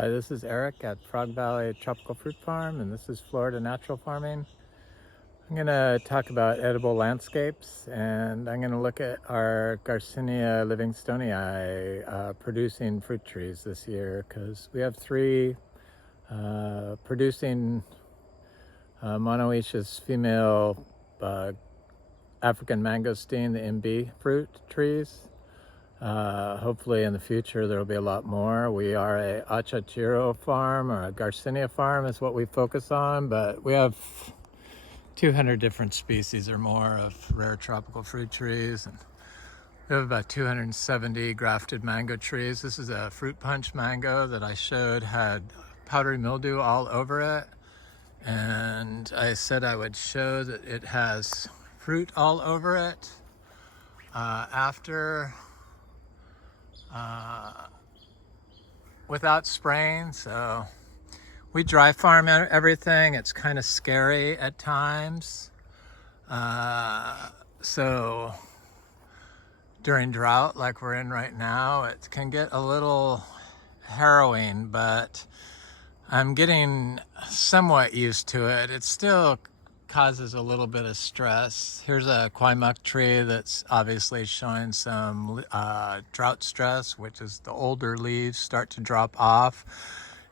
Hi, this is Eric at Frog Valley Tropical Fruit Farm, and this is Florida Natural Farming. I'm going to talk about edible landscapes, and I'm going to look at our Garcinia livingstonei producing fruit trees this year, because we have three producing monoecious female African Mangosteen, the Imbe fruit trees. Hopefully in the future there will be a lot more. We are a acre farm, or a Garcinia farm is what we focus on, but we have 200 different species or more of rare tropical fruit trees, and we have about 270 grafted mango trees. This is a fruit punch mango that I showed had powdery mildew all over it, and I said I would show that it has fruit all over it after without spraying. So we dry farm everything. It's kind of scary at times. So during drought like we're in right now, it can get a little harrowing, but I'm getting somewhat used to it. It still causes a little bit of stress. Here's a kwaimak tree that's obviously showing some drought stress, which is the older leaves start to drop off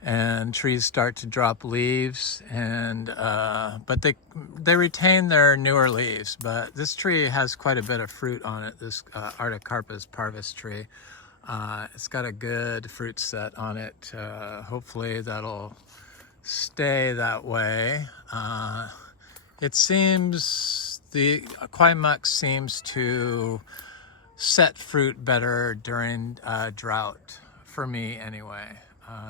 and trees start to drop leaves, and but they retain their newer leaves. But this tree has quite a bit of fruit on it, this Artocarpus parvis tree. It's got a good fruit set on it. Hopefully that'll stay that way. It seems the kwaimak seems to set fruit better during drought, for me anyway.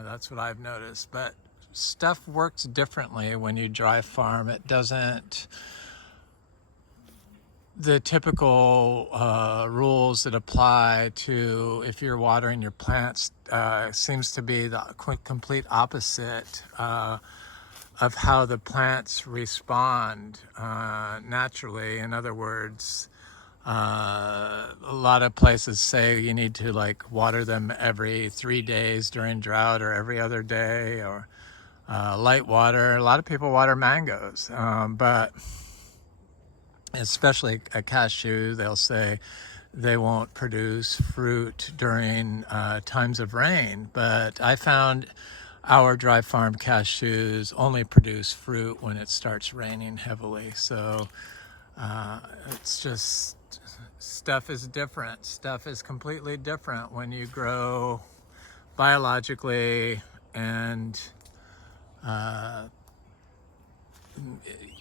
That's what I've noticed. But stuff works differently when you dry farm. It doesn't, the typical rules that apply to if you're watering your plants seems to be the complete opposite of how the plants respond naturally. In other words, a lot of places say you need to like water them every 3 days during drought, or every other day, or light water. A lot of people water mangoes, but especially a cashew, they'll say they won't produce fruit during times of rain. But I found our dry farm cashews only produce fruit when it starts raining heavily. So it's just, stuff is different. Stuff is completely different when you grow biologically, and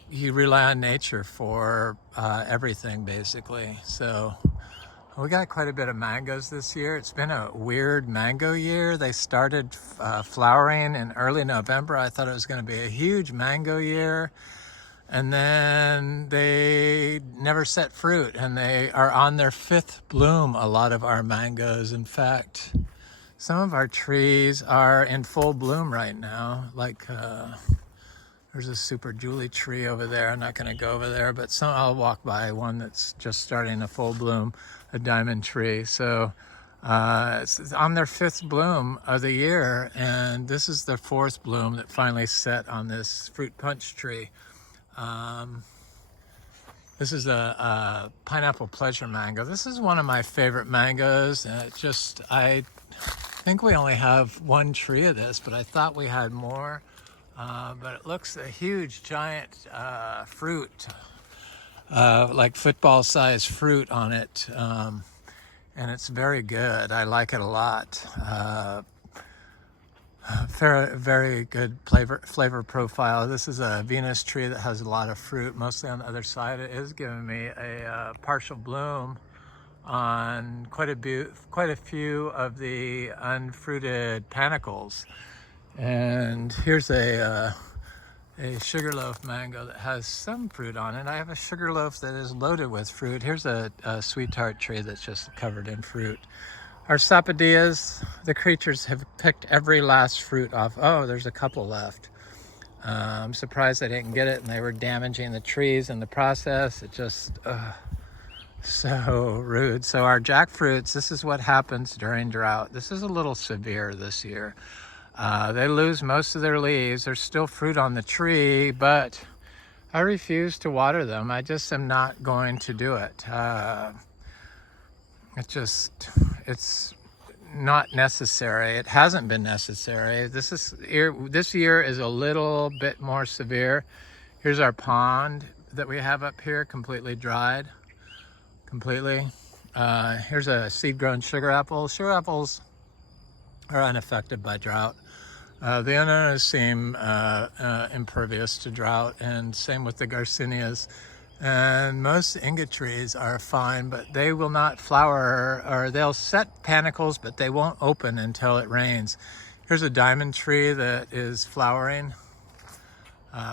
you rely on nature for everything basically. So we got quite a bit of mangoes this year. It's been a weird mango year. They started flowering in early November. I thought it was going to be a huge mango year, and then they never set fruit, and they are on their 5th bloom, a lot of our mangoes. In fact, some of our trees are in full bloom right now. Like there's a super Julie tree over there. I'm not going to go over there, but I'll walk by one that's just starting a full bloom, a diamond tree. So it's on their 5th bloom of the year, and this is the 4th bloom that finally set on this fruit punch tree. This is a pineapple pleasure mango. This is one of my favorite mangoes, and I think we only have one tree of this, but I thought we had more. But it looks a huge, giant fruit, like football-sized fruit on it, and it's very good. I like it a lot. Very, very good flavor profile. This is a Venus tree that has a lot of fruit, mostly on the other side. It is giving me a partial bloom on quite a few of the unfruited panicles. And here's a sugarloaf mango that has some fruit on it. I have a sugarloaf that is loaded with fruit. Here's a sweet tart tree that's just covered in fruit. Our sapodillas, the creatures have picked every last fruit off. Oh, there's a couple left. I'm surprised I didn't get it, and they were damaging the trees in the process. It just, so rude. So our jackfruits, this is what happens during drought. This is a little severe this year. They lose most of their leaves. There's still fruit on the tree, but I refuse to water them. I just am not going to do it. It's not necessary. It hasn't been necessary. This year is a little bit more severe. Here's our pond that we have up here, completely dried, completely. Here's a seed-grown sugar apple. Sugar apples are unaffected by drought. The ananas seem impervious to drought, and same with the Garcinias. And most Imbe trees are fine, but they will not flower, or they'll set panicles, but they won't open until it rains. Here's a diamond tree that is flowering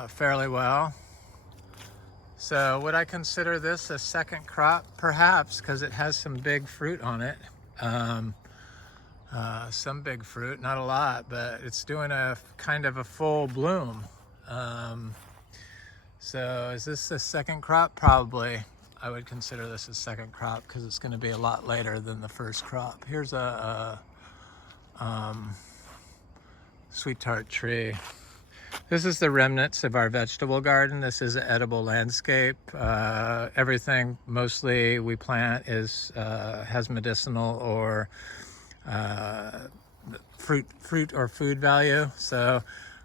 fairly well. So would I consider this a second crop? Perhaps, because it has some big fruit on it. Some big fruit, not a lot, but it's doing a kind of a full bloom. So is this a second crop? Probably. I would consider this a second crop because it's going to be a lot later than the first crop. Here's a sweet tart tree. This is the remnants of our vegetable garden. This is an edible landscape. Everything mostly we plant has medicinal or fruit or food value. So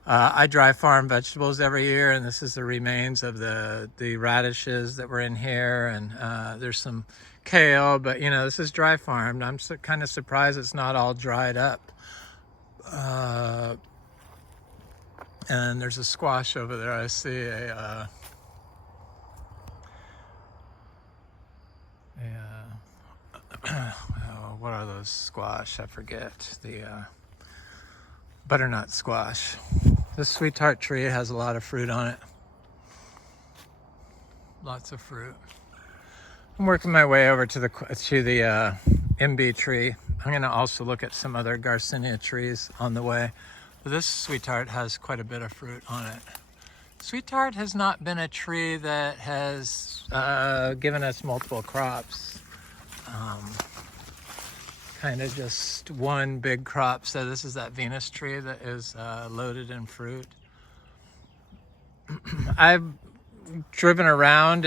I dry farm vegetables every year, and this is the remains of the radishes that were in here, and there's some kale, but you know, this is dry farmed. I'm kind of surprised it's not all dried up. And there's a squash over there. I see what are those squash? I forget. The butternut squash. This sweet tart tree has a lot of fruit on it. Lots of fruit. I'm working my way over to the Imbe tree. I'm going to also look at some other Garcinia trees on the way. But this sweet tart has quite a bit of fruit on it. Sweet tart has not been a tree that has given us multiple crops. Kind of just one big crop. So this is that Venus tree that is loaded in fruit. I've driven around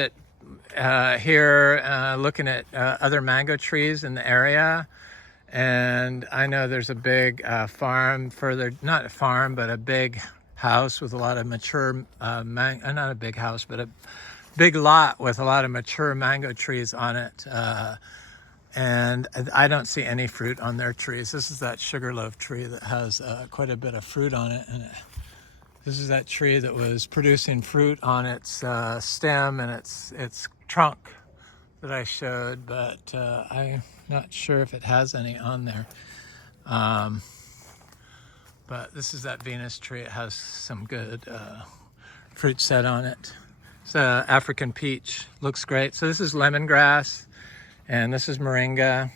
here looking at other mango trees in the area. And I know there's a big farm further, not a farm, but a big house with a lot of mature, not a big house, but a big lot with a lot of mature mango trees on it. And I don't see any fruit on their trees. This is that sugarloaf tree that has quite a bit of fruit on it. And this is that tree that was producing fruit on its stem and its trunk that I showed, but I'm not sure if it has any on there. But this is that Venus tree. It has some good fruit set on it. It's an African peach. Looks great. So this is lemongrass, and this is moringa,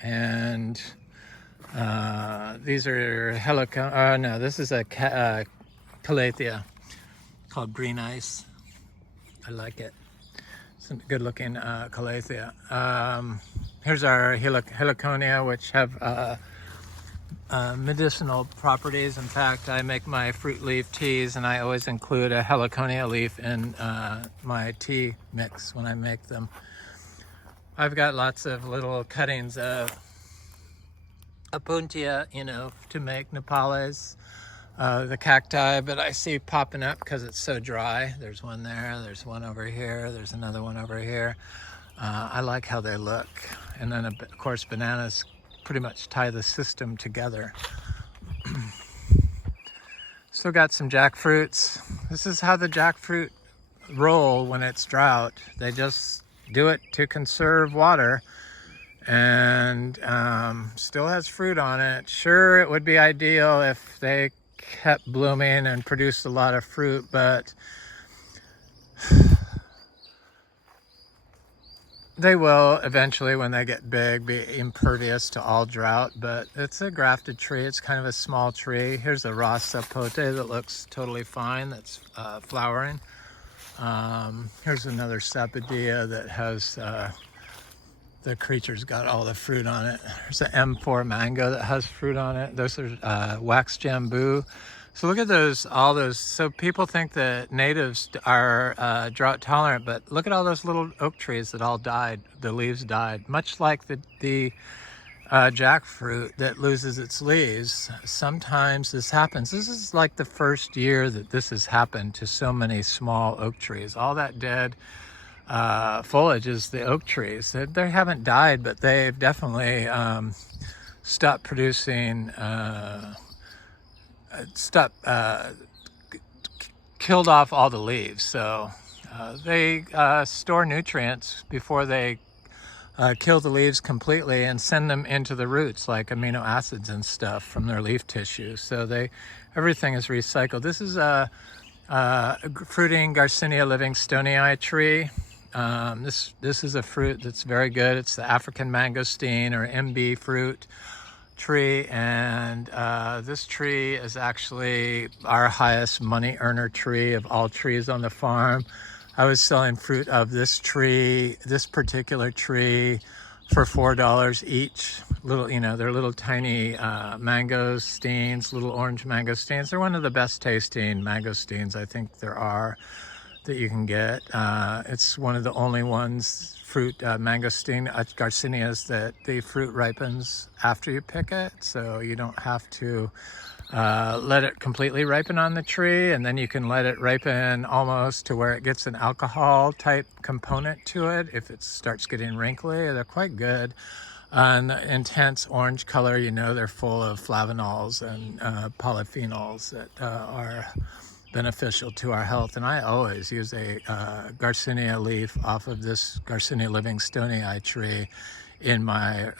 and these are no, this is a calathea called green ice. I like it. Some good looking calathea. Here's our heliconia, which have medicinal properties. In fact, I make my fruit leaf teas, and I always include a heliconia leaf in my tea mix when I make them. I've got lots of little cuttings of Apuntia, you know, to make Nepales, the cacti, but I see popping up because it's so dry. There's one there, there's one over here, there's another one over here. I like how they look. And then, of course, bananas pretty much tie the system together. Still got some jackfruits. This is how the jackfruit roll when it's drought. They just do it to conserve water, and still has fruit on it. Sure, it would be ideal if they kept blooming and produced a lot of fruit, but they will eventually, when they get big, be impervious to all drought. But it's a grafted tree. It's kind of a small tree. Here's a raw sapote that looks totally fine, that's flowering. Here's another sapodilla that has the creature's got all the fruit on it. There's an M4 mango that has fruit on it. Those are wax jambu. So look at those, all those. So people think that natives are drought tolerant, but look at all those little oak trees that all died. The leaves died, much like the jackfruit that loses its leaves. Sometimes this happens. This is like the first year that this has happened to so many small oak trees. All that dead foliage is the oak trees. They haven't died, but they've definitely stopped producing, killed off all the leaves. So they store nutrients before they kill the leaves completely and send them into the roots, like amino acids and stuff from their leaf tissue. So everything is recycled. This is a fruiting Garcinia livingstonei tree. This is a fruit that's very good. It's the African Mangosteen or Imbe fruit tree, and this tree is actually our highest money earner tree of all trees on the farm. I was selling fruit of this tree, this particular tree, for $4 each. Little, they're little tiny mangosteens, little orange mangosteens. They're one of the best tasting mangosteens I think there are that you can get. It's one of the only ones, mangosteen Garcinias, that the fruit ripens after you pick it, so you don't have to let it completely ripen on the tree, and then you can let it ripen almost to where it gets an alcohol type component to it. If it starts getting wrinkly, they're quite good. And the intense orange color, they're full of flavanols and polyphenols that are beneficial to our health. And I always use a Garcinia leaf off of this Garcinia livingstonei tree in my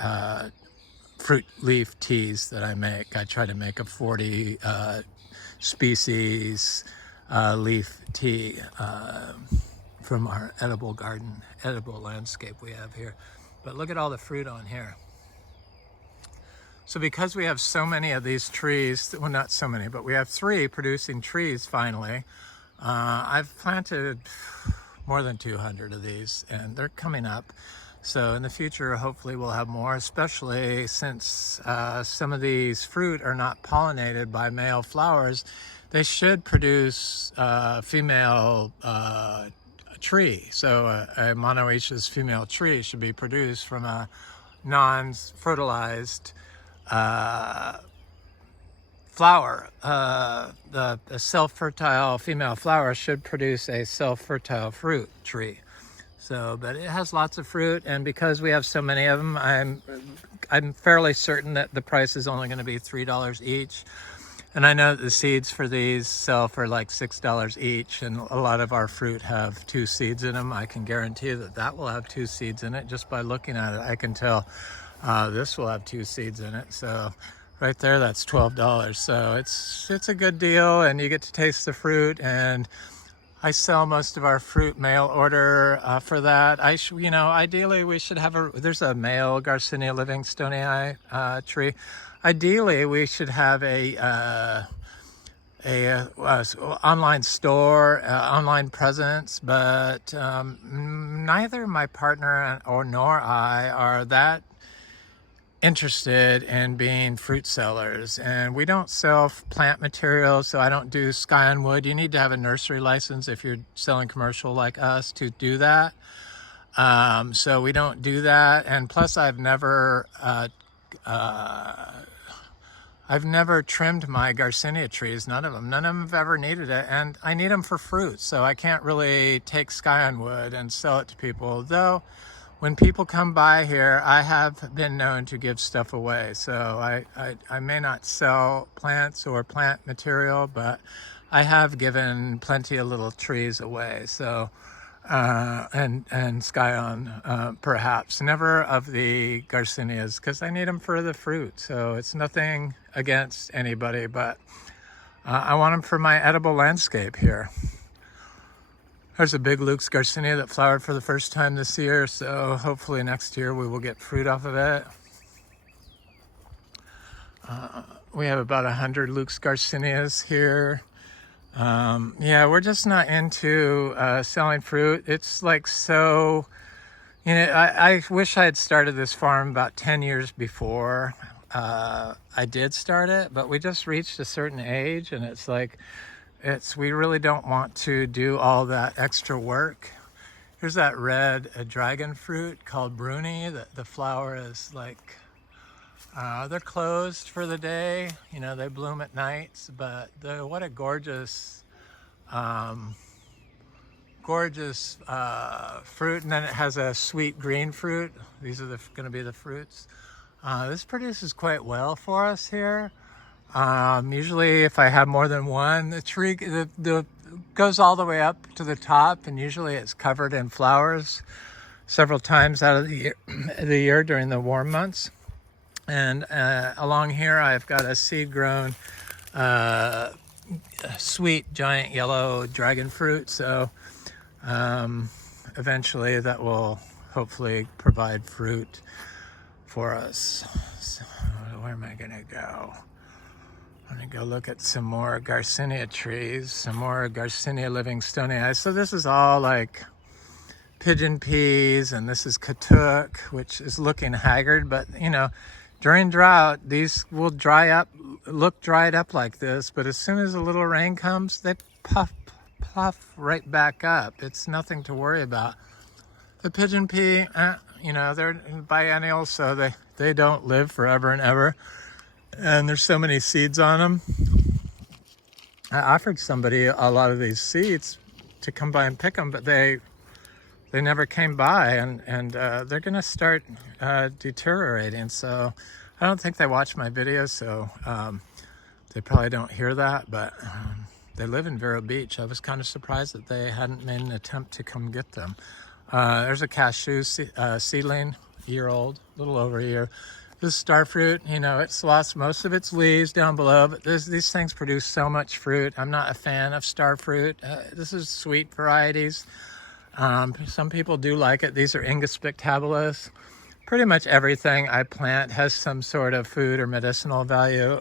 fruit leaf teas that I make. I try to make a 40 species leaf tea from our edible garden, edible landscape we have here. But look at all the fruit on here. So because we have so many of these trees, well, not so many, but we have 3 producing trees finally. I've planted more than 200 of these, and they're coming up. So in the future, hopefully we'll have more, especially since some of these fruit are not pollinated by male flowers. They should produce female tree. So a monoecious female tree should be produced from a non-fertilized flower. The self-fertile female flower should produce a self-fertile fruit tree. So, but it has lots of fruit, and because we have so many of them, I'm fairly certain that the price is only going to be $3 each. And I know that the seeds for these sell for like $6 each, and a lot of our fruit have 2 seeds in them. I can guarantee that that will have 2 seeds in it. Just by looking at it, I can tell this will have 2 seeds in it. So right there, that's $12. So it's a good deal, and you get to taste the fruit. And I sell most of our fruit mail order for that. Ideally we should have there's a male Garcinia livingstonei tree. Ideally we should have a online store, online presence, but neither my partner nor I are that interested in being fruit sellers, and we don't sell plant materials, so I don't do sky on wood. You need to have a nursery license if you're selling commercial like us to do that. So we don't do that, and plus I've never trimmed my Garcinia trees. None of them have ever needed it, and I need them for fruit, so I can't really take sky on wood and sell it to people. Though when people come by here, I have been known to give stuff away. So I may not sell plants or plant material, but I have given plenty of little trees away. So and sky on perhaps, never of the Garcinias, because I need them for the fruit. So it's nothing against anybody, but I want them for my edible landscape here. There's a big Luke's Garcinia that flowered for the first time this year, so hopefully next year we will get fruit off of it. We have about 100 Luke's Garcinias here. Yeah, we're just not into selling fruit. It's like so You know, I wish I had started this farm about 10 years before I did start it, but we just reached a certain age, and it's like, we really don't want to do all that extra work. Here's that red dragon fruit called Bruni. The flower is like, they're closed for the day. You know, they bloom at nights, but what a gorgeous, gorgeous fruit. And then it has a sweet green fruit. These are going to be the fruits. This produces quite well for us here. Usually if I have more than one, the tree goes all the way up to the top, and usually it's covered in flowers several times out of the year during the warm months. And along here I've got a seed-grown sweet giant yellow dragon fruit. So eventually that will hopefully provide fruit for us. So where am I gonna go? I'm gonna go look at some more Garcinia trees, some more Garcinia livingstonei. So this is all like pigeon peas, and this is katuk, which is looking haggard, but you know, during drought, these will dry up, look dried up like this, but as soon as a little rain comes, they puff right back up. It's nothing to worry about. The pigeon pea, you know, they're biennial, so they don't live forever and ever. And there's so many seeds on them. I offered somebody a lot of these seeds to come by and pick them, but they never came by, and they're gonna start deteriorating. So I don't think they watch my videos, so they probably don't hear that, but they live in Vero Beach. I was kind of surprised that they hadn't made an attempt to come get them. There's a cashew seedling, year old, a little over a year. This star fruit, you know, it's lost most of its leaves down below, but these things produce so much fruit. I'm not a fan of star fruit. This is sweet varieties. Some people do like it. These are Inga spectabilis. Pretty much everything I plant has some sort of food or medicinal value.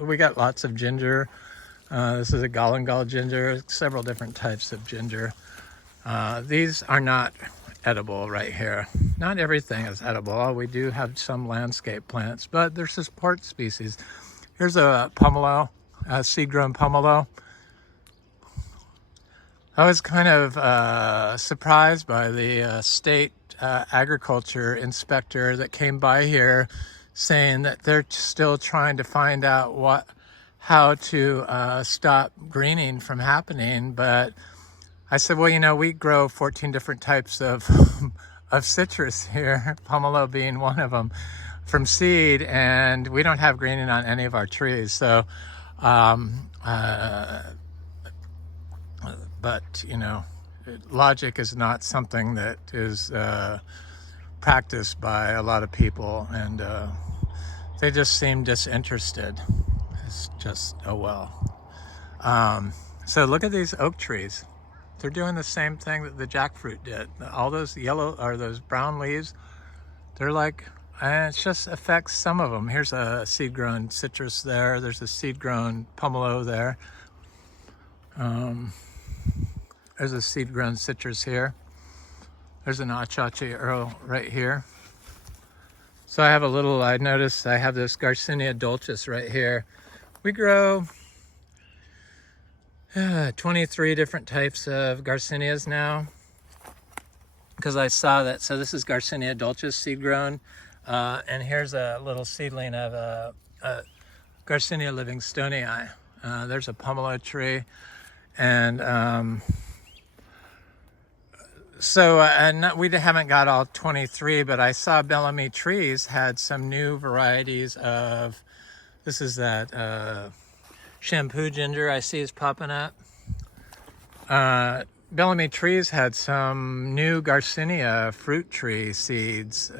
We got lots of ginger. This is a galangal ginger, several different types of ginger. These are not edible right here. Not everything is edible. We do have some landscape plants, but they're support species. Here's a pomelo, a seed-grown pomelo. I was kind of surprised by the state agriculture inspector that came by here saying that they're still trying to find out how to stop greening from happening. But I said, well, you know, we grow 14 different types of citrus here, pomelo being one of them, from seed, and we don't have greening on any of our trees. So, but you know, logic is not something that is practiced by a lot of people, and they just seem disinterested. It's just, oh well. So look at these oak trees. They're doing the same thing that the jackfruit did. All those yellow or those brown leaves, they're like, and it just affects some of them. Here's a seed-grown citrus there. There's a seed-grown pomelo there. There's a seed-grown citrus here. There's an achachi earl right here. So I have I noticed I have this Garcinia dulcis right here. We grow 23 different types of Garcinias now, because I saw that. So this is Garcinia dulcis seed grown, and here's a little seedling of a Garcinia livingstonei. There's a pomelo tree, and we haven't got all 23, but I saw Bellamy Trees had some new varieties of, this is that shampoo ginger I see is popping up. Bellamy Trees had some new Garcinia fruit tree seeds,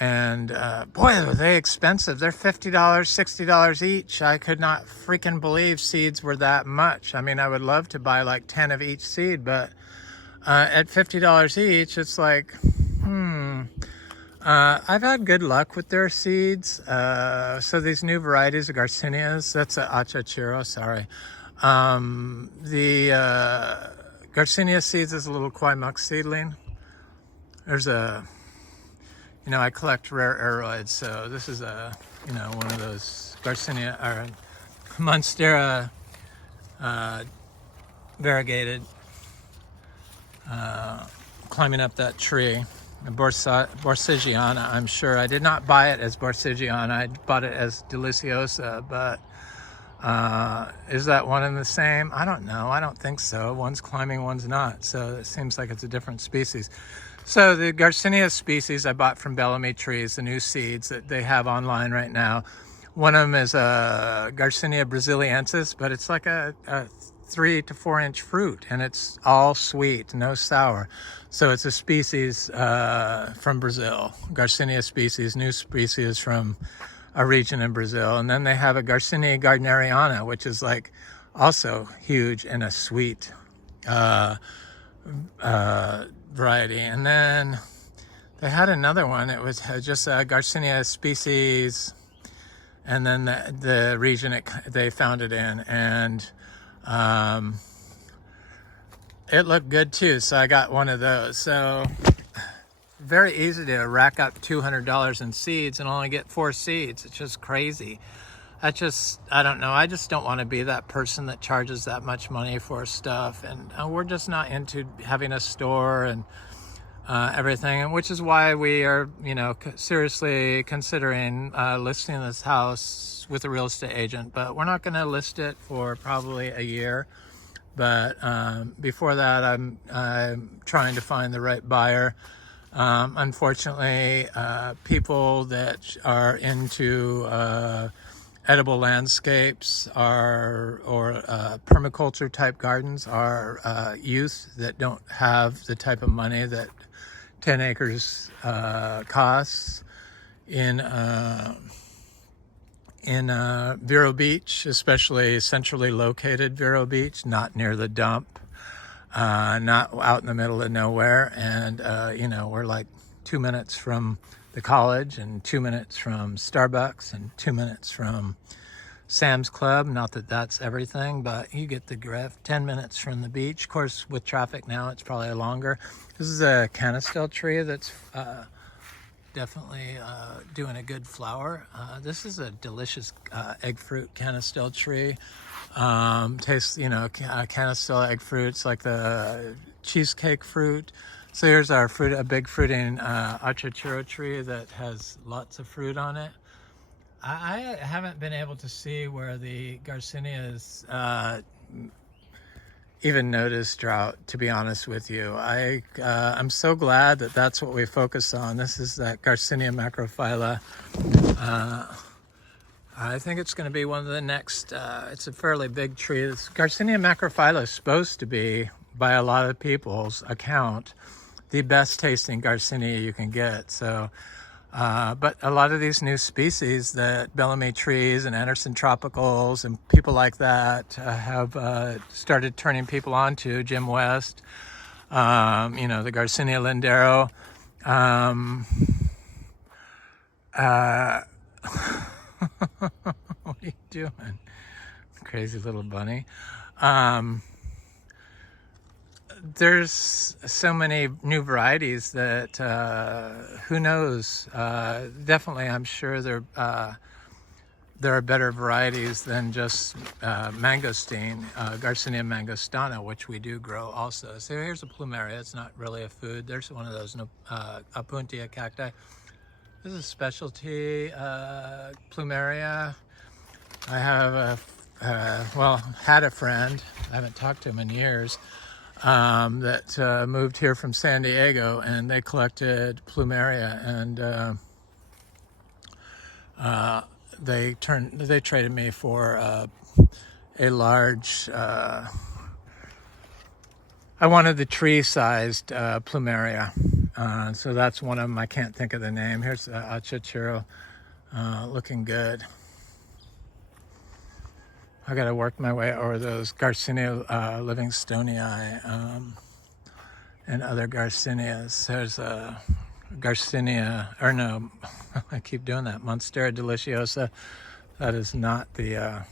and boy, are they expensive. They're $50, $60 each. I could not freaking believe seeds were that much. I mean, I would love to buy like 10 of each seed, but at $50 each, it's like, I've had good luck with their seeds. So these new varieties of Garcinias, that's a achachiro, sorry. The Garcinia seeds is a little Kwai Muck seedling. There's a, I collect rare aroids, so this is a, one of those Garcinia or Monstera variegated, climbing up that tree. Borsigiana, I'm sure. I did not buy it as Borsigiana. I bought it as Deliciosa, but is that one and the same? I don't know. I don't think so. One's climbing, one's not. So it seems like it's a different species. So the Garcinia species I bought from Bellamy Trees, the new seeds that they have online right now. One of them is a Garcinia brasiliensis, but it's like a 3 to 4 inch fruit, and it's all sweet, no sour. So it's a species from Brazil, Garcinia species, new species from a region in Brazil. And then they have a Garcinia gardneriana, which is like also huge and a sweet variety. And then they had another one. It was just a Garcinia species, and then the region they found it in, and it looked good too, so I got one of those. So very easy to rack up $200 in seeds and only get 4 seeds. It's just crazy. I don't know. I just don't want to be that person that charges that much money for stuff, and we're just not into having a store and everything, and which is why we are, seriously considering listing this house with a real estate agent. But we're not going to list it for probably a year. But before that, I'm trying to find the right buyer. Unfortunately, people that are into edible landscapes or permaculture type gardens are youth that don't have the type of money that 10 acres costs in Vero Beach, especially centrally located Vero Beach, not near the dump, not out in the middle of nowhere. And, we're like 2 minutes from the college and 2 minutes from Starbucks and 2 minutes from Sam's Club. Not that that's everything, but you get the drift. 10 minutes from the beach. Of course, with traffic now, it's probably longer. This is a canistel tree that's definitely doing a good flower. This is a delicious egg fruit canistel tree. Tastes, canistel egg fruit. It's like the cheesecake fruit. So here's our fruit, a big fruiting acre tree that has lots of fruit on it. I haven't been able to see where the Garcinias even noticed drought, to be honest with you. I'm so glad that that's what we focus on. This is that Garcinia macrophylla. I think it's going to be one of the next, it's a fairly big tree. This Garcinia macrophylla is supposed to be, by a lot of people's account, the best tasting Garcinia you can get. So, but a lot of these new species that Bellamy Trees and Anderson Tropicals and people like that have started turning people on to, Jim West, the Garcinia lindero. What are you doing? Crazy little bunny. There's so many new varieties that who knows? Definitely, I'm sure there are better varieties than just mangosteen, Garcinia mangostana, which we do grow also. So here's a plumeria. It's not really a food. There's one of those Apuntia cacti. This is a specialty plumeria. I have had a friend. I haven't talked to him in years. That moved here from San Diego, and they collected plumeria, and they traded me for a large. I wanted the tree-sized plumeria, so that's one of them. I can't think of the name. Here's Achachuro, looking good. I got to work my way over those Garcinia livingstonei and other Garcinias. There's a Garcinia, or no, I keep doing that, Monstera deliciosa. That is not the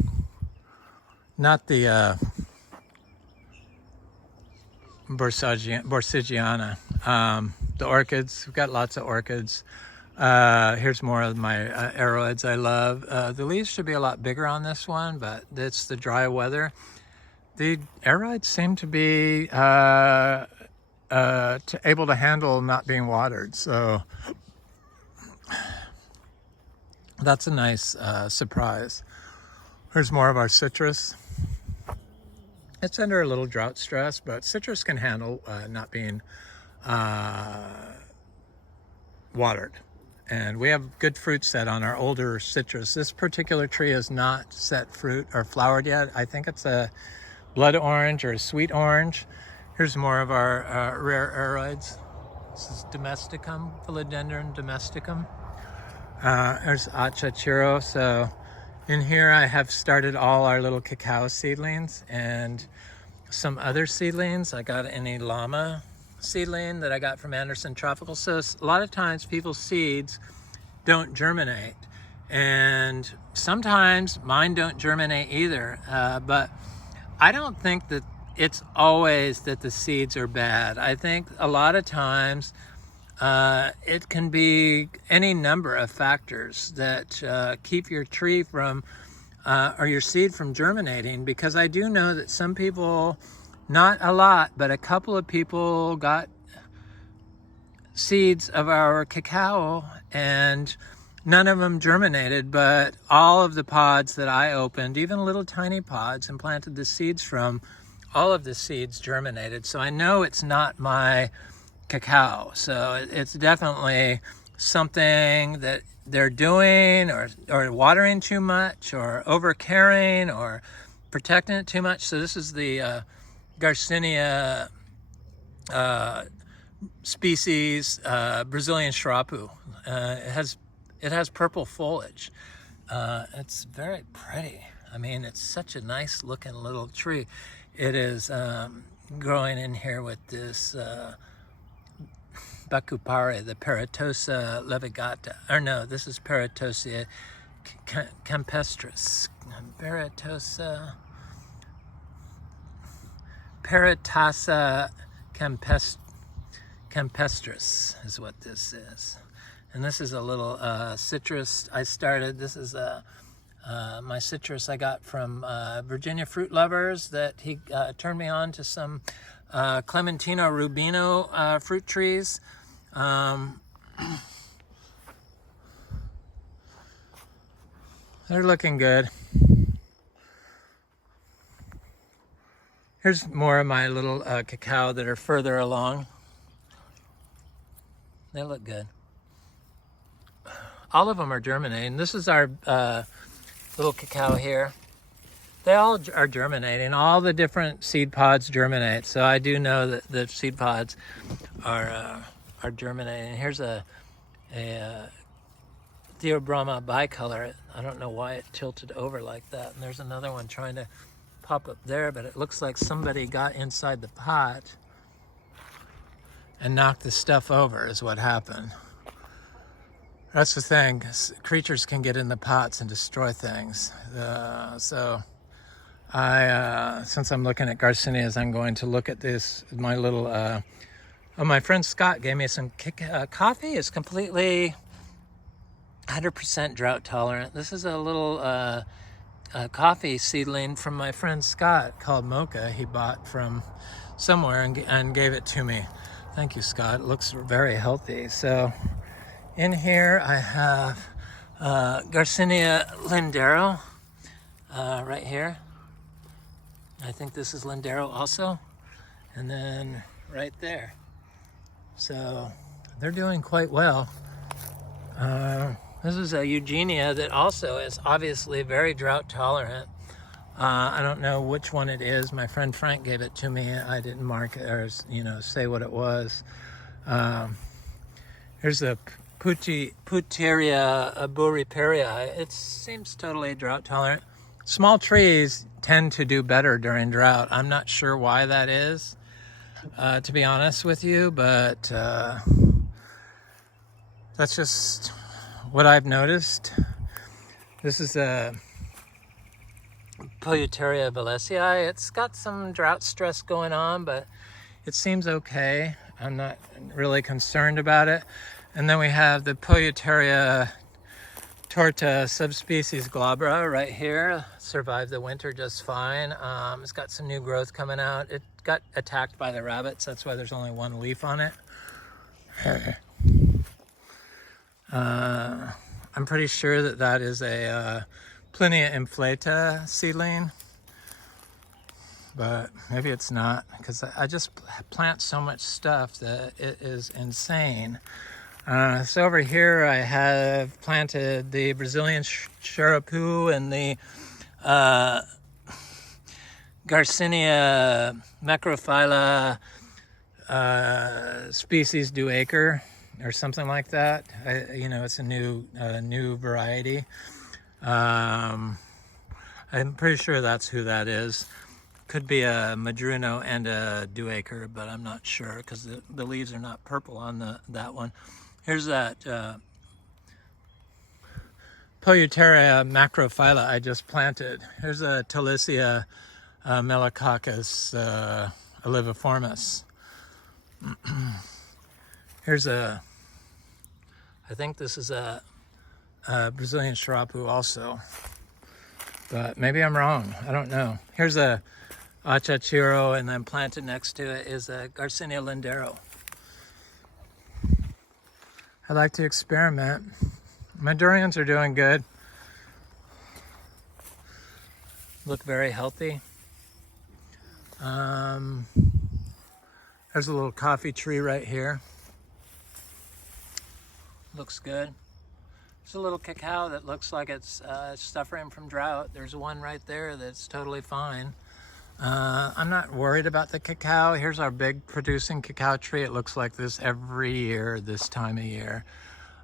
Borsigiana. the orchids. We've got lots of orchids. Here's more of my arrowheads I love. The leaves should be a lot bigger on this one, but it's the dry weather. The arrowheads seem to be able to handle not being watered, so that's a nice surprise. Here's more of our citrus. It's under a little drought stress, but citrus can handle not being watered. And we have good fruit set on our older citrus. This particular tree has not set fruit or flowered yet. I think it's a blood orange or a sweet orange. Here's more of our rare arrowheads. This is domesticum, philodendron domesticum. There's achachiro. So in here I have started all our little cacao seedlings and some other seedlings. I got an llama seedling that I got from Anderson Tropical. So a lot of times people's seeds don't germinate, and sometimes mine don't germinate either. But I don't think that it's always that the seeds are bad. I think a lot of times it can be any number of factors that keep your tree from or your seed from germinating, because I do know that some people, not a lot, but a couple of people got seeds of our cacao and none of them germinated, but all of the pods that I opened, even little tiny pods, and planted the seeds from, all of the seeds germinated. So I know it's not my cacao. So it's definitely something that they're doing, or watering too much, or over caring, or protecting it too much. So this is the Garcinia species, Brazilian shirapu. It has purple foliage. It's very pretty. I mean, it's such a nice looking little tree. It is growing in here with this Bacupare, the Paratosa levigata. Or no, this is Paratosa campestris. Paratasa campestris is what this is. And this is a little citrus I started. This is my citrus I got from Virginia Fruit Lovers, that he turned me on to some Clementino Rubino fruit trees. They're looking good. Here's more of my little cacao that are further along. They look good. All of them are germinating. This is our little cacao here. They all are germinating. All the different seed pods germinate. So I do know that the seed pods are germinating. Here's a Theobroma bicolor. I don't know why it tilted over like that. And there's another one trying to pop up there, but it looks like somebody got inside the pot and knocked the stuff over is what happened. That's the thing. Creatures can get in the pots and destroy things. So since I'm looking at Garcinias, I'm going to look at this. My little, my friend Scott gave me some coffee. It's completely 100% drought tolerant. This is a little coffee seedling from my friend Scott called Mocha. He bought from somewhere and gave it to me. Thank you, Scott. It looks very healthy. So in here I have Garcinia lindero right here. I think this is lindero also. And then right there. So they're doing quite well. This is a Eugenia that also is obviously very drought tolerant. I don't know which one it is. My friend Frank gave it to me. I didn't mark it or say what it was. Here's a Puteria burriperia. It seems totally drought tolerant. Small trees tend to do better during drought. I'm not sure why that is, to be honest with you, but that's just what I've noticed. This is a Puteria valesii. It's got some drought stress going on, but it seems okay. I'm not really concerned about it. And then we have the Polyuteria torta subspecies glabra right here. Survived the winter just fine. It's got some new growth coming out. It got attacked by the rabbits. That's why there's only one leaf on it. I'm pretty sure that that is a Plinia inflata seedling, but maybe it's not, because I just plant so much stuff that it is insane. So over here I have planted the Brazilian Charapu and the Garcinia macrophylla species du acre, or something like that. You know, it's a new variety. I'm pretty sure that's who that is. Could be a Madruno and a du acre, but I'm not sure because the leaves are not purple on that one. Here's that Polyuteria macrophylla I just planted. Here's a Talicia Melicoccus oliviformis. Here's I think this is a Brazilian Charapu also, but maybe I'm wrong. I don't know. Here's a Achachiro, and then planted next to it is a Garcinia lindero. I like to experiment. My durians are doing good. Look very healthy. There's a little coffee tree right here. Looks good. There's a little cacao that looks like it's suffering from drought. There's one right there that's totally fine. I'm not worried about the cacao. Here's our big producing cacao tree. It looks like this every year this time of year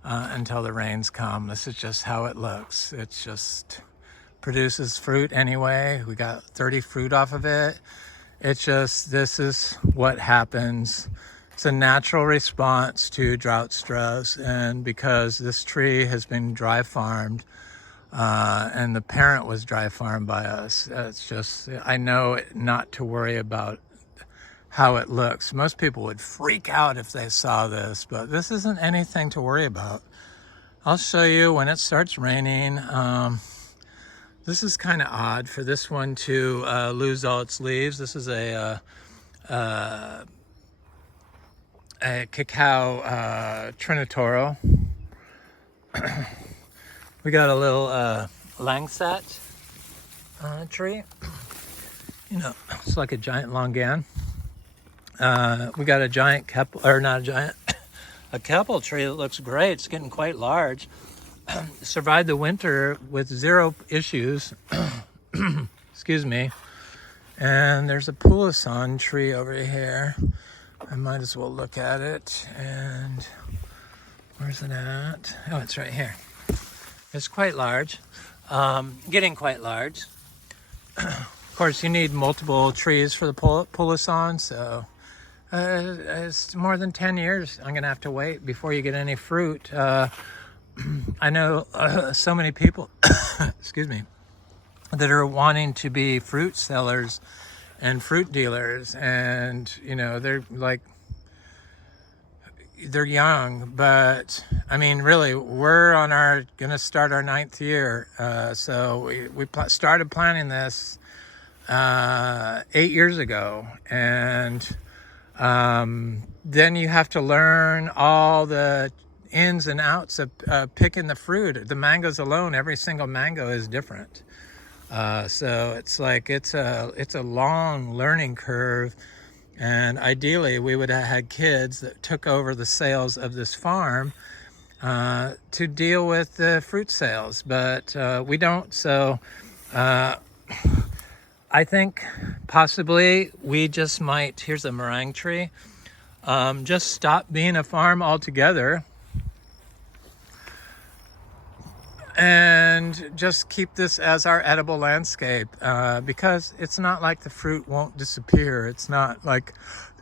until the rains come. This is just how it looks. It just produces fruit anyway. We got 30 fruit off of it. It's just, this is what happens. It's a natural response to drought stress, and because this tree has been dry farmed, and the parent was dry farmed by us, it's just, I know not to worry about how it looks. Most people would freak out if they saw this, but this isn't anything to worry about. I'll show you when it starts raining. This is kind of odd for this one to lose all its leaves. This is a cacao trinitoro. We got a little langsat tree. You know, it's like a giant longan. We got a giant keppel, or not a giant, a keppel tree that looks great. It's getting quite large. Survived the winter with 0 issues. Excuse me. And there's a Poulasson tree over here. I might as well look at it. And where's it at? Oh, it's right here. It's quite large. Getting quite large. Of course, you need multiple trees for the Poulasson, so it's more than 10 years I'm gonna have to wait before you get any fruit. I know so many people, excuse me, that are wanting to be fruit sellers and fruit dealers, and you know, they're young, but I mean, really, we're on gonna start our 9th year. So we started planning this 8 years ago, and then you have to learn all the ins and outs of picking the fruit. The mangoes alone, every single mango is different. So it's like it's a long learning curve. And ideally, we would have had kids that took over the sales of this farm to deal with the fruit sales, but we don't. So I think possibly we just might, here's a meringue tree, just stop being a farm altogether and just keep this as our edible landscape, because it's not like the fruit won't disappear. It's not like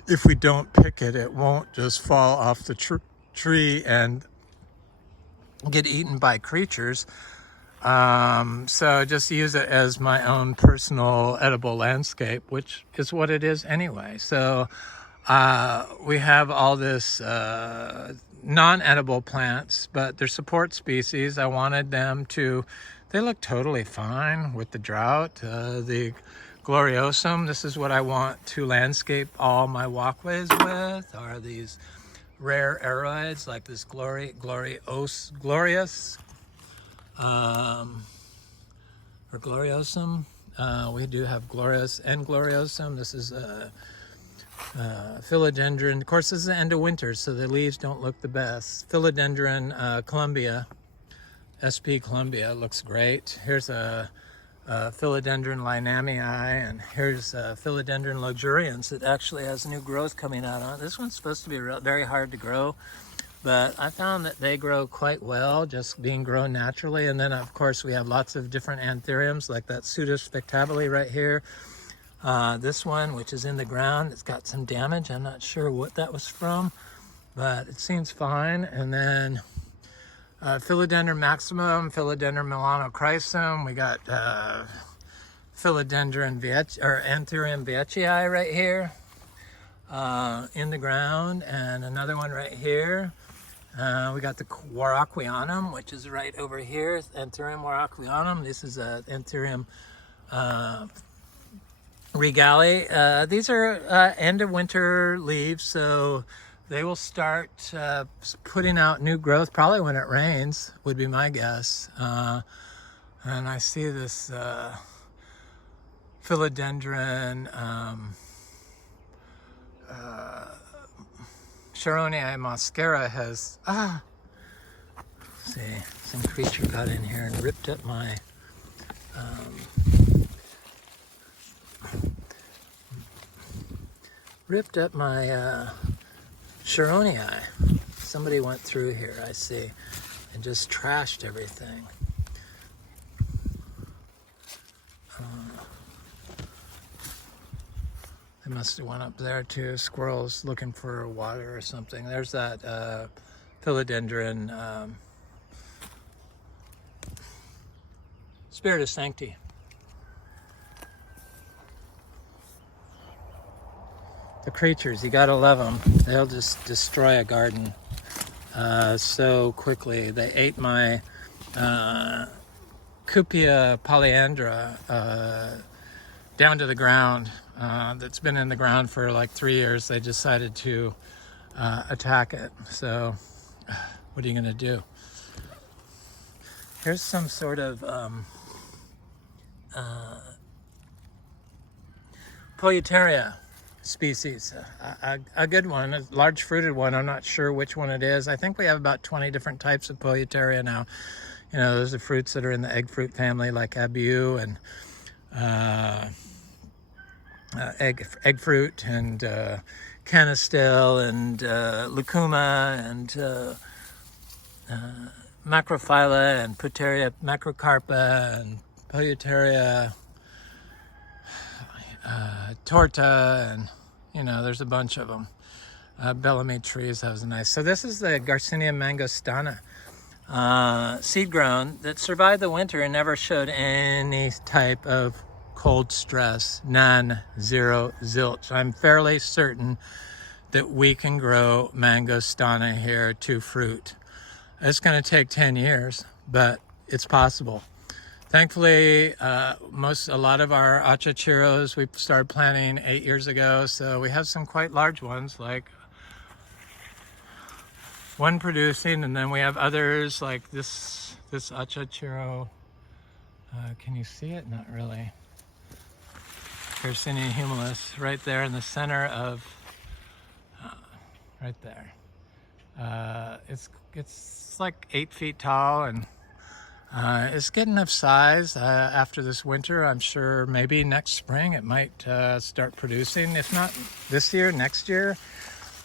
if we don't pick it, it won't just fall off the tree and get eaten by creatures. So just use it as my own personal edible landscape, which is what it is anyway. So we have all this non-edible plants, but they're support species. I wanted them to, they look totally fine with the drought. The gloriosum, this is what I want to landscape all my walkways with, are these rare aroids like this glorious, or gloriosum. We do have glorious and gloriosum. This is philodendron. Of course, this is the end of winter, so the leaves don't look the best. Philodendron Columbia, SP Columbia, looks great. Here's a philodendron linamii, and here's philodendron luxurians that actually has new growth coming out on it. This one's supposed to be very hard to grow, but I found that they grow quite well just being grown naturally. And then of course we have lots of different anthuriums like that pseudospectabile right here. This one, which is in the ground, it's got some damage. I'm not sure what that was from, but it seems fine. And then philodendron maximum, philodendron melanochrysum. We got philodendron or anthurium veitchii right here in the ground, and another one right here. We got the waraquianum, which is right over here, anthurium waraquianum. This is anthurium regali. These are end of winter leaves, so they will start putting out new growth probably when it rains, would be my guess. And I see this philodendron Charonii mascara has, see, some creature got in here and ripped up my Charonii. Somebody went through here, I see, and just trashed everything. They must have went up there too. Squirrels looking for water or something. There's that philodendron Spiritus Sancti. The creatures, you gotta love them. They'll just destroy a garden so quickly. They ate my Cupia polyandra down to the ground. That's been in the ground for like 3 years. They decided to attack it. So what are you gonna do? Here's some sort of Polyteria species, a good one, a large fruited one. I'm not sure which one it is. I think we have about 20 different types of Polyteria now. You know, those are fruits that are in the egg fruit family, like abu and egg fruit and canistel and lucuma and macrophylla and Puteria macrocarpa and Polyteria torta, and you know, there's a bunch of them. Bellamy trees, that was nice. So this is the Garcinia mangosteen, seed grown, that survived the winter and never showed any type of cold stress, none, zero, zilch. I'm fairly certain that we can grow mangosteen here to fruit. It's going to take 10 years, but it's possible. Thankfully, a lot of our achachiros we started planting 8 years ago, so we have some quite large ones, like one producing, and then we have others like this achachiro. Can you see it? Not really. Garcinia humilis, right there in the center of, right there. It's like 8 feet tall, and it's getting enough size after this winter. I'm sure maybe next spring it might start producing. If not this year, next year,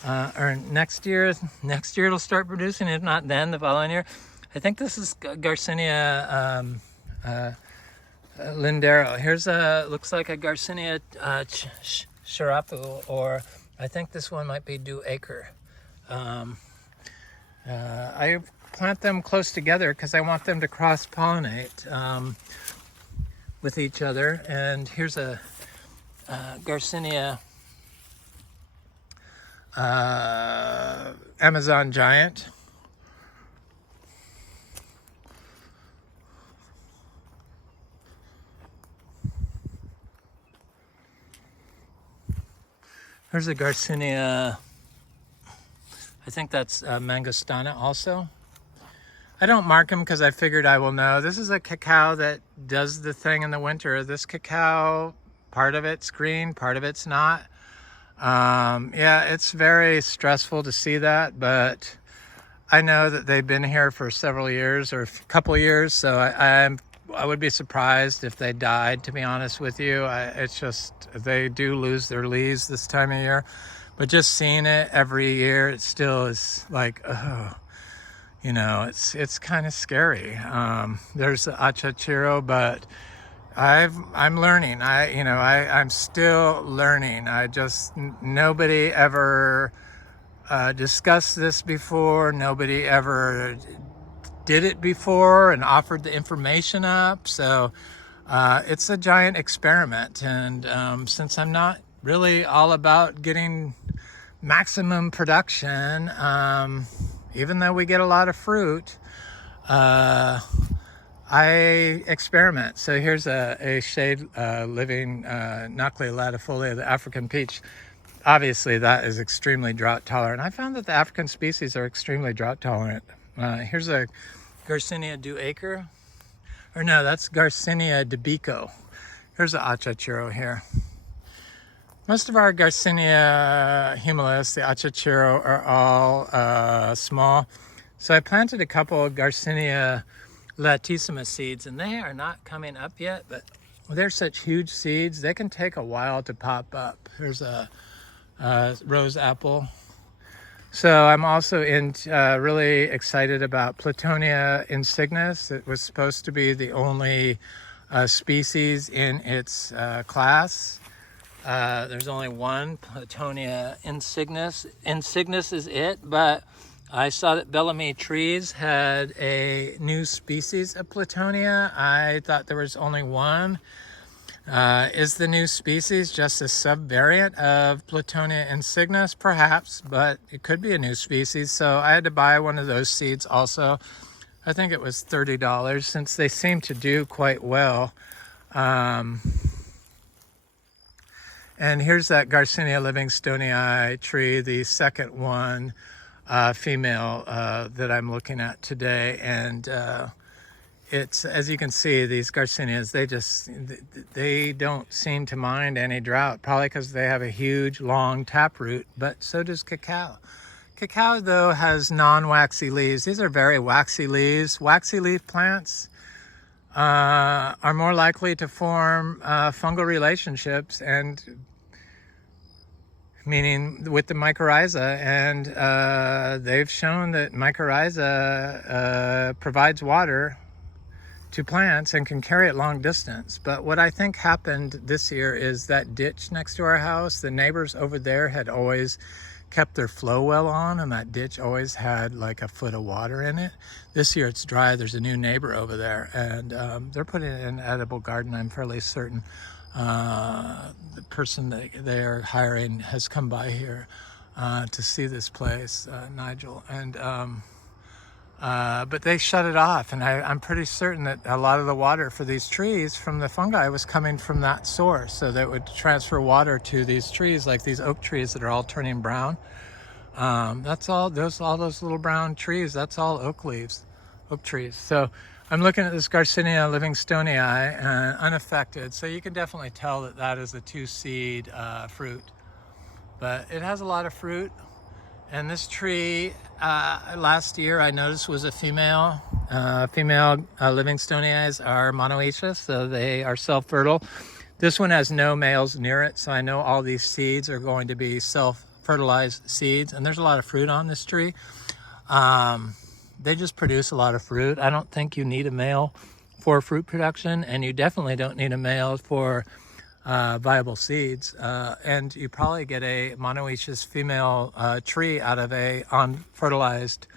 or next year it'll start producing. If not then, the following year. I think this is Garcinia lindero. Here's looks like a Garcinia sharapu, or I think this one might be acre. I plant them close together because I want them to cross-pollinate with each other. And here's a Garcinia Amazon giant. There's a Garcinia. I think that's Mangosteen also. I don't mark them because I figured I will know. This is a cacao that does the thing in the winter. This cacao, part of it's green, part of it's not. Yeah, it's very stressful to see that, but I know that they've been here for several years or a couple years, so I would be surprised if they died, to be honest with you. It's just, they do lose their leaves this time of year, but just seeing it every year, it still is like, oh, you know, it's kind of scary. There's the acre, but I'm learning. I'm still learning. Nobody ever discussed this before. Nobody ever did it before and offered the information up. So it's a giant experiment. And since I'm not really all about getting maximum production, even though we get a lot of fruit, I experiment. So here's a shade living Noclea latifolia, the African peach. Obviously, that is extremely drought tolerant. I found that the African species are extremely drought tolerant. Here's a Garcinia du acre. Or no, that's Garcinia de Bico. Here's an acachero here. Most of our Garcinia humilis, the acachero, are all small. So I planted a couple of Garcinia latissima seeds, and they are not coming up yet, but they're such huge seeds, they can take a while to pop up. There's a rose apple. So I'm also really excited about Platonia insignis. It was supposed to be the only species in its class. There's only one, Platonia insignis. Insignis is it, but I saw that Bellamy Trees had a new species of Platonia. I thought there was only one. Is the new species just a subvariant of Platonia insignis? Perhaps, but it could be a new species. So I had to buy one of those seeds also. I think it was $30 since they seem to do quite well. And here's that Garcinia livingstonei tree, the second one, female, that I'm looking at today. And it's, as you can see, these Garcinias, they don't seem to mind any drought, probably because they have a huge, long taproot, but so does cacao. Cacao, though, has non-waxy leaves. These are very waxy leaves. Waxy leaf plants are more likely to form fungal relationships, and meaning with the mycorrhiza, and they've shown that mycorrhiza provides water to plants and can carry it long distance. But what I think happened this year is that ditch next to our house, the neighbors over there had always kept their flow well on, and that ditch always had like a foot of water in it. This year it's dry. There's a new neighbor over there, and they're putting in an edible garden, I'm fairly certain. The person that they're hiring has come by here to see this place, Nigel, and but they shut it off, and I'm pretty certain that a lot of the water for these trees from the fungi was coming from that source, so that would transfer water to these trees, like these oak trees that are all turning brown. That's all those little brown trees, that's all oak leaves, oak trees. So I'm looking at this Garcinia livingstonei, unaffected, so you can definitely tell that that is a two-seed fruit, but it has a lot of fruit. And this tree, last year I noticed was a female. Female livingstonei's are monoecious, so they are self-fertile. This one has no males near it, so I know all these seeds are going to be self-fertilized seeds. And there's a lot of fruit on this tree. They just produce a lot of fruit. I don't think you need a male for fruit production, and you definitely don't need a male for viable seeds, and you probably get a monoecious female tree out of a unfertilized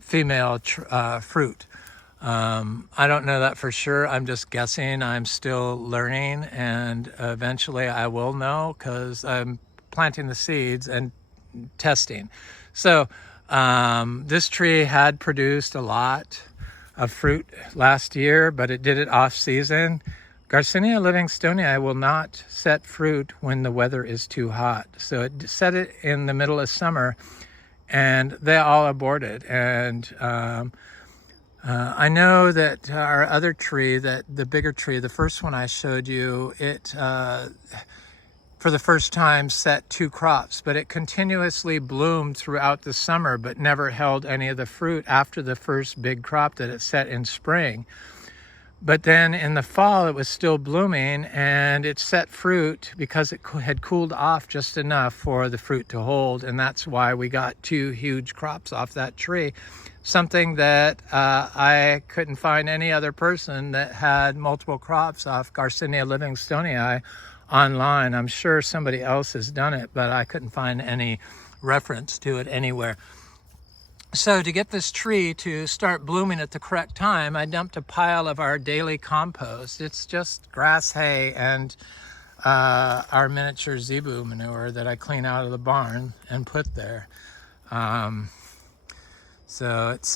female fruit. I don't know that for sure. I'm just guessing. I'm still learning, and eventually I will know, because I'm planting the seeds and testing. So this tree had produced a lot of fruit last year, but it did it off season. Garcinia livingstonei will not set fruit when the weather is too hot. So it set it in the middle of summer and they all aborted. And I know that our other tree, that the bigger tree, the first one I showed you, it for the first time set 2 crops, but it continuously bloomed throughout the summer, but never held any of the fruit after the first big crop that it set in spring. But then in the fall, it was still blooming and it set fruit because it had cooled off just enough for the fruit to hold. And that's why we got 2 huge crops off that tree. Something that I couldn't find any other person that had multiple crops off Garcinia livingstonei online. I'm sure somebody else has done it, but I couldn't find any reference to it anywhere. So to get this tree to start blooming at the correct time, I dumped a pile of our daily compost. It's just grass, hay, and our miniature zebu manure that I clean out of the barn and put there. So it's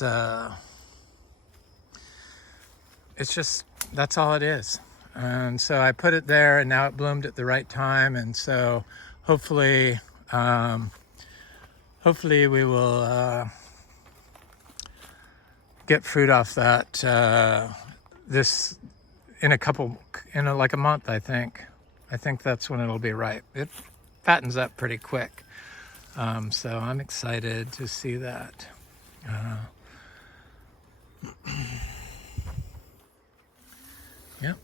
just, that's all it is. And so I put it there and now it bloomed at the right time. And so hopefully we will get fruit off that this in like a month, I think. I think that's when it'll be ripe. It fattens up pretty quick. So I'm excited to see that. Yep.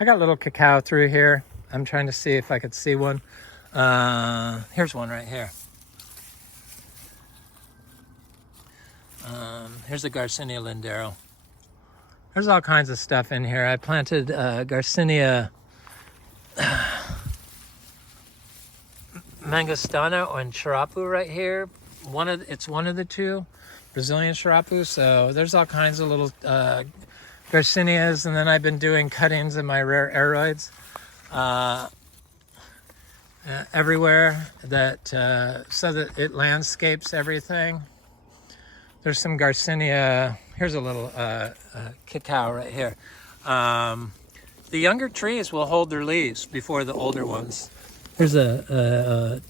I got little cacao through here. I'm trying to see if I could see one. Here's one right here. Here's a Garcinia lindero. There's all kinds of stuff in here. I planted Garcinia Mangosteen and Charapu right here. It's one of the 2, Brazilian Charapu. So there's all kinds of little Garcinias, and then I've been doing cuttings in my rare aeroids everywhere that so that it landscapes everything. There's some Garcinia. Here's a little cacao right here. The younger trees will hold their leaves before the older ones. Here's a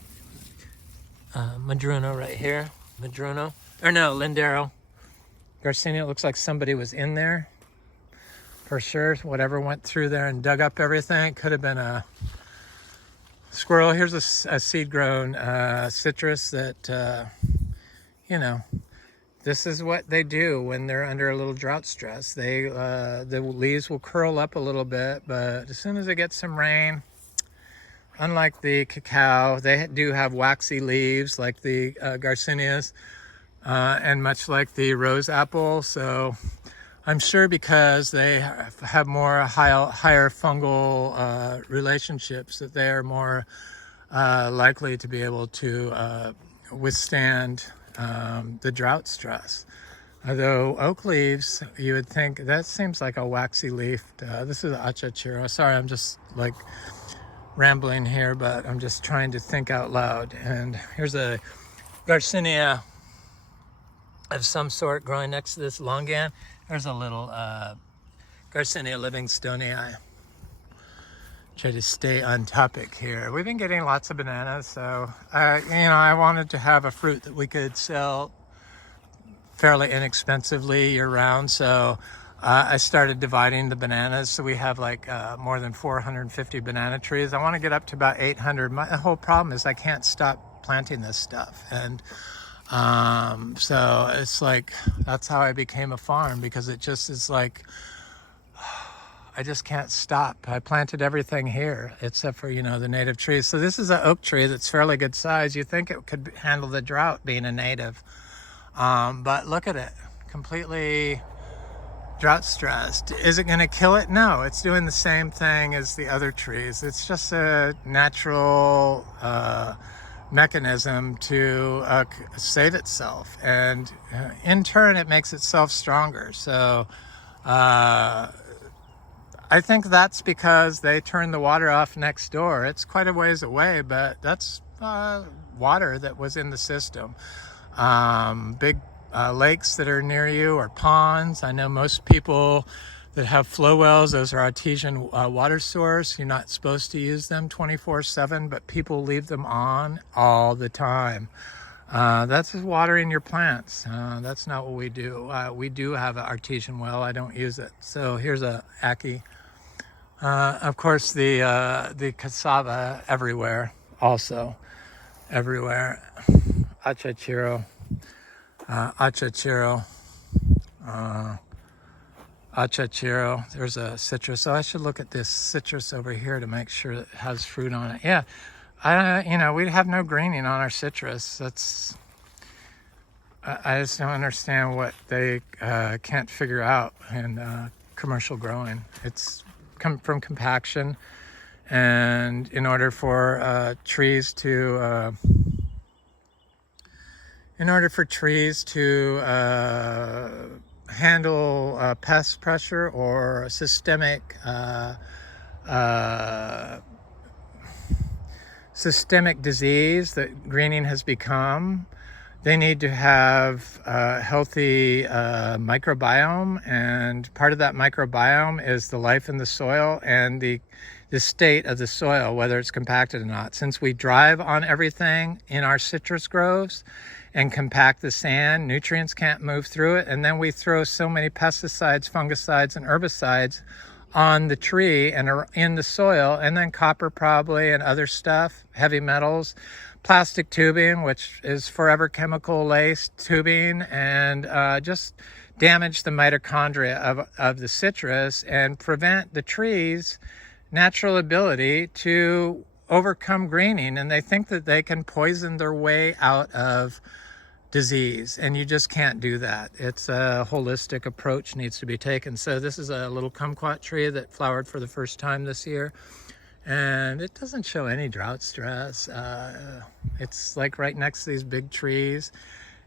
madruno right here. Madruno. Or no, lindero. Garcinia, it looks like somebody was in there. For sure, whatever went through there and dug up everything. Could have been a squirrel. Here's a seed-grown citrus that, you know, this is what they do when they're under a little drought stress. The leaves will curl up a little bit, but as soon as they get some rain, unlike the cacao, they do have waxy leaves like the Garcinias, and much like the rose apple. So I'm sure because they have more higher fungal relationships that they are more likely to be able to withstand the drought stress. Although oak leaves, you would think that seems like a waxy leaf. This is achachiro. Sorry, I'm just like rambling here, but I'm just trying to think out loud. And here's a Garcinia of some sort growing next to this longan. There's a little Garcinia livingstonei. Try to stay on topic here. We've been getting lots of bananas, so I wanted to have a fruit that we could sell fairly inexpensively year-round. So I started dividing the bananas. So we have like more than 450 banana trees. I want to get up to about 800. My whole problem is I can't stop planting this stuff, and so it's like that's how I became a farm, because it just is like I just can't stop. I planted everything here except for, the native trees. So this is an oak tree that's fairly good size. You think it could handle the drought being a native. But look at it, completely drought stressed. Is it going to kill it? No, it's doing the same thing as the other trees. It's just a natural mechanism to save itself. And in turn, it makes itself stronger. So I think that's because they turned the water off next door. It's quite a ways away, but that's water that was in the system. Big lakes that are near you or ponds. I know most people that have flow wells, those are artesian water source. You're not supposed to use them 24/7, but people leave them on all the time. That's just watering your plants. That's not what we do. We do have an artesian well. I don't use it. So here's a acre. Of course, the cassava everywhere, also everywhere. Achachiro, achachiro, achachiro. There's a citrus. So I should look at this citrus over here to make sure it has fruit on it. Yeah. We have no greening on our citrus. I just don't understand what they can't figure out in commercial growing. It's come from compaction, and in order for trees to handle pest pressure or systemic disease that greening has become, they need to have a healthy microbiome, and part of that microbiome is the life in the soil and the state of the soil, whether it's compacted or not. Since we drive on everything in our citrus groves and compact the sand, nutrients can't move through it, and then we throw so many pesticides, fungicides, and herbicides on the tree and in the soil, and then copper probably and other stuff, heavy metals, plastic tubing, which is forever chemical laced tubing, and just damage the mitochondria of the citrus and prevent the tree's natural ability to overcome greening. And they think that they can poison their way out of disease, and you just can't do that. It's a holistic approach needs to be taken. So this is a little kumquat tree that flowered for the first time this year, and it doesn't show any drought stress. It's like right next to these big trees,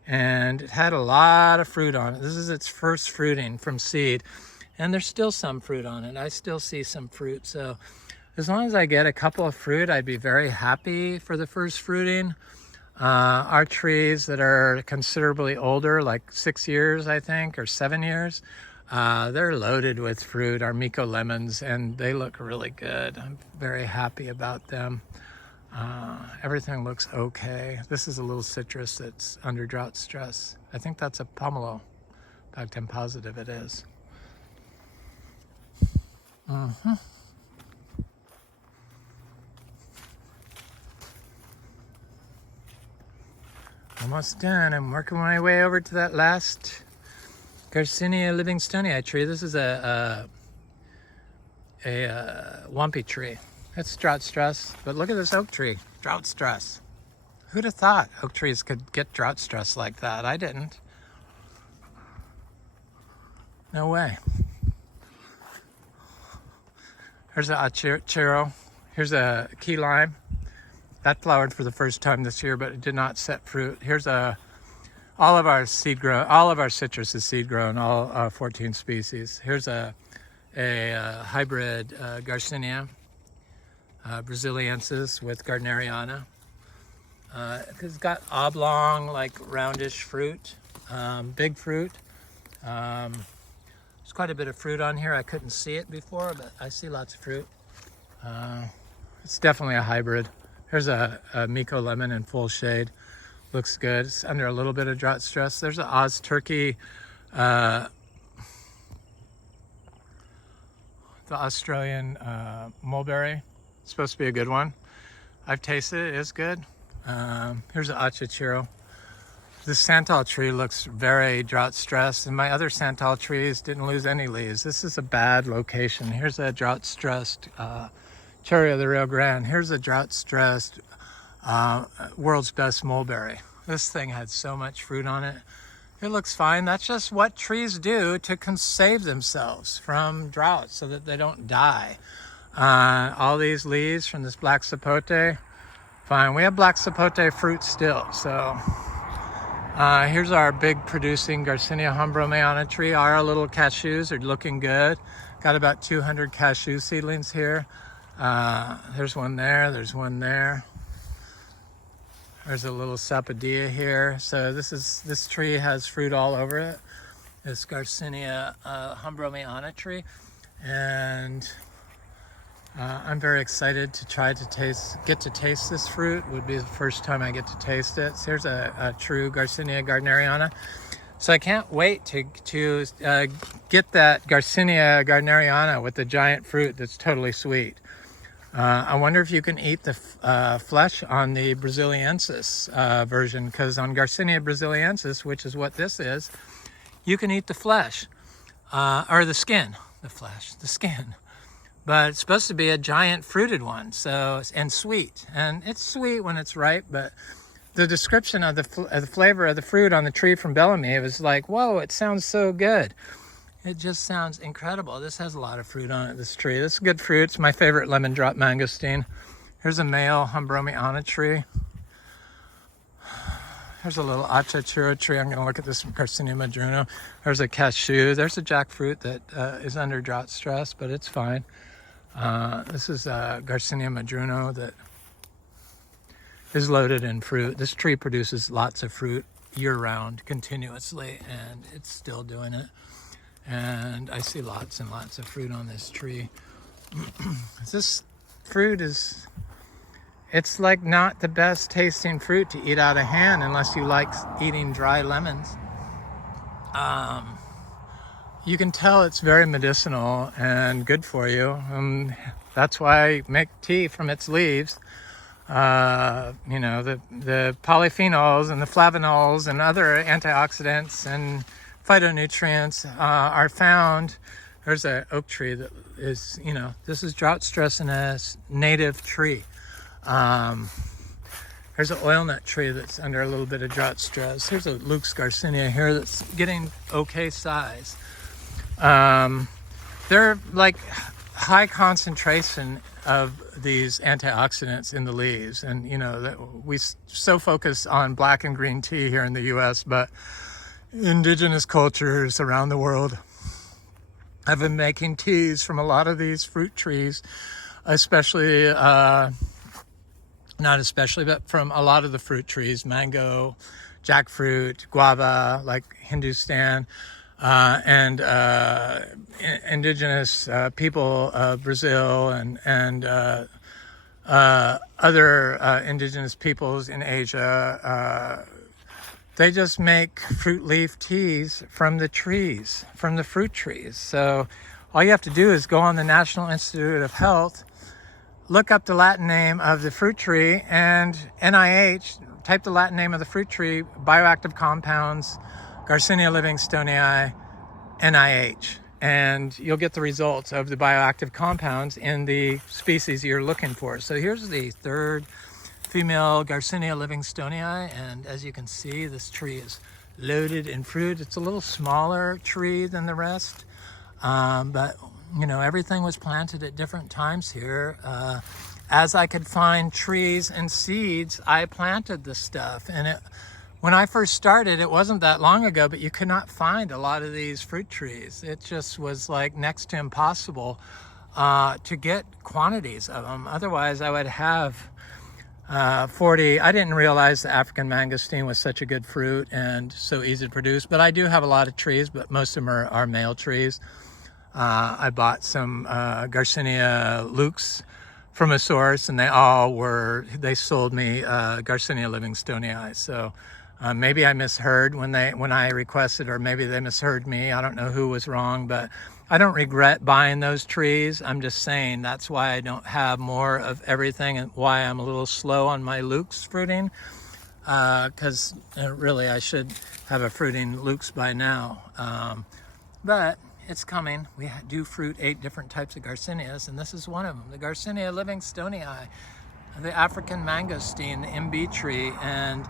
and it had a lot of fruit on it. This is its first fruiting from seed, and there's still some fruit on it. I still see some fruit. So as long as I get a couple of fruit, I'd be very happy for the first fruiting. Our trees that are considerably older, like 6 years, I think, or 7 years, they're loaded with fruit, our Miko lemons, and they look really good. I'm very happy about them. Everything looks okay. This is a little citrus that's under drought stress. I think that's a pomelo. In fact, I'm positive it is. Almost done. I'm working my way over to that last Garcinia livingstonei tree. This is a wumpy tree. It's drought stress, but look at this oak tree. Drought stress. Who'd have thought oak trees could get drought stress like that? I didn't. No way. Here's a achiro. Here's a key lime. That flowered for the first time this year, but it did not set fruit. Here's all of our citrus is seed grown, all 14 species. Here's a hybrid Garcinia Braziliensis with Gardneriana. It's got oblong, like roundish fruit, big fruit. There's quite a bit of fruit on here. I couldn't see it before, but I see lots of fruit. It's definitely a hybrid. Here's a Miko lemon in full shade. Looks good. It's under a little bit of drought stress. There's an Oz turkey, the Australian mulberry. It's supposed to be a good one. I've tasted it. It's good. Here's an achachiro. This santal tree looks very drought stressed, and my other santal trees didn't lose any leaves. This is a bad location. Here's a drought stressed cherry of the Rio Grande. Here's a drought stressed world's best mulberry. This thing had so much fruit on it. It looks fine. That's just what trees do to save themselves from drought so that they don't die. All these leaves from this black sapote, fine. We have black sapote fruit still. So here's our big producing Garcinia hombromeana tree. Our little cashews are looking good. Got about 200 cashew seedlings here. There's one there, there's one there. There's a little sapodilla here. So this tree has fruit all over it. This Garcinia humbromiana tree. And I'm very excited to try to get to taste this fruit. Would be the first time I get to taste it. So here's a true Garcinia gardneriana. So I can't wait to get that Garcinia gardneriana with the giant fruit that's totally sweet. I wonder if you can eat the flesh on the Braziliensis version, because on Garcinia Braziliensis, which is what this is, you can eat the flesh, or the skin, the skin. But it's supposed to be a giant fruited one, and sweet. And it's sweet when it's ripe, but the description of the flavor of the fruit on the tree from Bellamy, it was like, whoa, it sounds so good. It just sounds incredible. This has a lot of fruit on it, this tree. This is good fruit. It's my favorite lemon drop mangosteen. Here's a male humbromiana tree. There's a little achachuro tree. I'm going to look at this Garcinia madruno. There's a cashew. There's a jackfruit that is under drought stress, but it's fine. This is Garcinia madruno that is loaded in fruit. This tree produces lots of fruit year-round, continuously, and it's still doing it. And I see lots and lots of fruit on this tree. This fruit it's like not the best tasting fruit to eat out of hand unless you like eating dry lemons. You can tell it's very medicinal and good for you. That's why I make tea from its leaves. You know, the polyphenols and the flavanols and other antioxidants and phytonutrients are found. There's an oak tree that is, you know, this is drought stress in a native tree. There's an oil nut tree that's under a little bit of drought stress. Here's a Luke's Garcinia here that's getting okay size. They're like high concentration of these antioxidants in the leaves, and you know we so focus on black and green tea here in the U.S., but indigenous cultures around the world have been making teas from a lot of these fruit trees, especially not especially, but from a lot of the fruit trees: mango, jackfruit, guava, like Hindustan, and indigenous people of Brazil and other indigenous peoples in Asia. They just make fruit leaf teas from the trees, from the fruit trees. So all you have to do is go on the National Institute of Health, look up the Latin name of the fruit tree, and NIH, type the Latin name of the fruit tree, bioactive compounds, Garcinia livingstonei, NIH, and you'll get the results of the bioactive compounds in the species you're looking for. So here's the third female Garcinia livingstonei, and as you can see, this tree is loaded in fruit. It's a little smaller tree than the rest, but you know, everything was planted at different times here. As I could find trees and seeds, I planted the stuff. And when I first started, it wasn't that long ago, but you could not find a lot of these fruit trees. It just was like next to impossible to get quantities of them. Otherwise, I would have 40. I didn't realize the African Mangosteen was such a good fruit and so easy to produce, but I do have a lot of trees, but most of them are male trees. I bought some Garcinia Lukes from a source, and they sold me Garcinia livingstonei. So maybe I misheard when I requested, or maybe they misheard me. I don't know who was wrong, but I don't regret buying those trees. I'm just saying that's why I don't have more of everything, and why I'm a little slow on my Lukes fruiting, because really I should have a fruiting Lukes by now. But it's coming. We do fruit 8 different types of Garcinias, and this is one of them, the Garcinia livingstonei, the African Mangosteen, the Imbe tree, and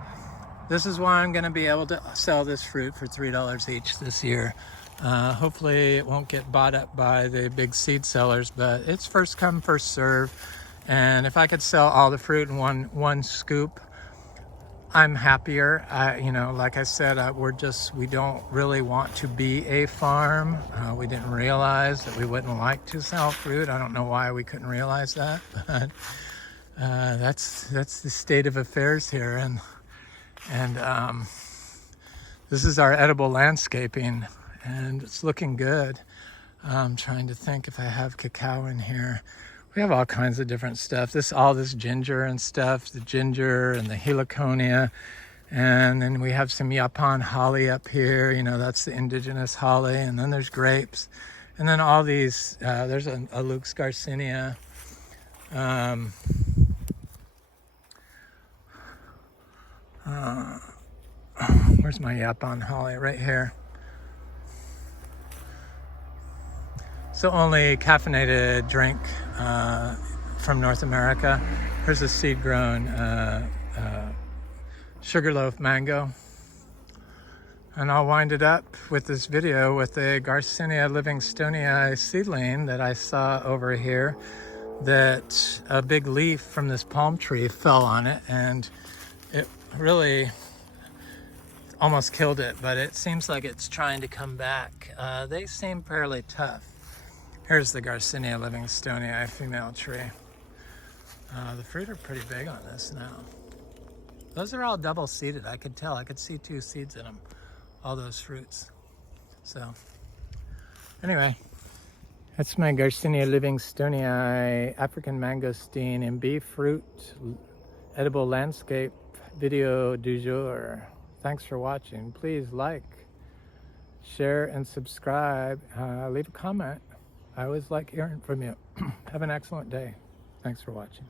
this is why I'm going to be able to sell this fruit for $3 each this year. Hopefully it won't get bought up by the big seed sellers, but it's first come, first serve. And if I could sell all the fruit in one scoop, I'm happier. You know, like I said, we don't really want to be a farm. We didn't realize that we wouldn't like to sell fruit. I don't know why we couldn't realize that, but that's the state of affairs here. And this is our edible landscaping, and it's looking good. I'm trying to think if I have cacao in here. We have all kinds of different stuff. All this ginger and stuff, the ginger and the heliconia. And then we have some Yapan holly up here. You know, that's the indigenous holly. And then there's grapes. And then all these, there's a Luke's Garcinia. Where's my Yapan holly? Right here. So only caffeinated drink from North America. Here's a seed-grown sugarloaf mango. And I'll wind it up with this video with a Garcinia livingstonei seedling that I saw over here, that a big leaf from this palm tree fell on it, and it really almost killed it, but it seems like it's trying to come back. They seem fairly tough. Here's the Garcinia livingstonei female tree. The fruit are pretty big on this now. Those are all double seeded. I could tell. I could see 2 seeds in them, all those fruits. So anyway, that's my Garcinia livingstonei African Mangosteen Imbe fruit edible landscape video du jour. Thanks for watching. Please like, share, and subscribe. Leave a comment. I always like hearing from you. Have an excellent day. Thanks for watching.